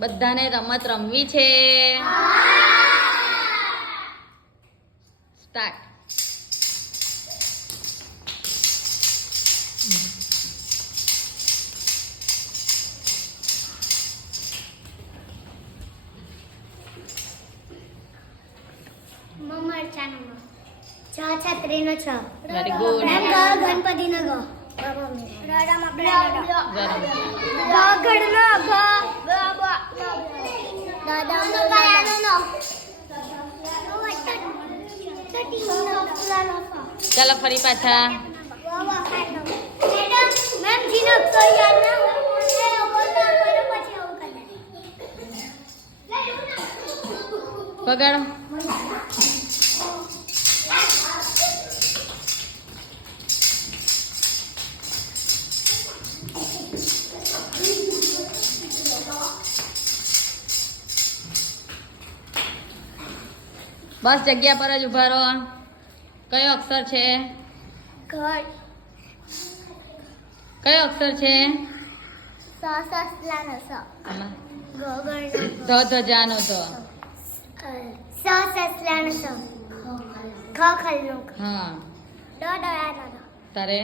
બધાને રમત રમવી છે. સ્ટાર્ટ. છત્રીનો છ. Very good. ગણપતિનો ગ. ચાલો ફરી પાછા. વગાડો. બસ જગ્યા પર જ ઉભા રહો. કયો અક્ષર છે? કયો અક્ષર છે? આમાં. ધજાનો ધ. હા. તારે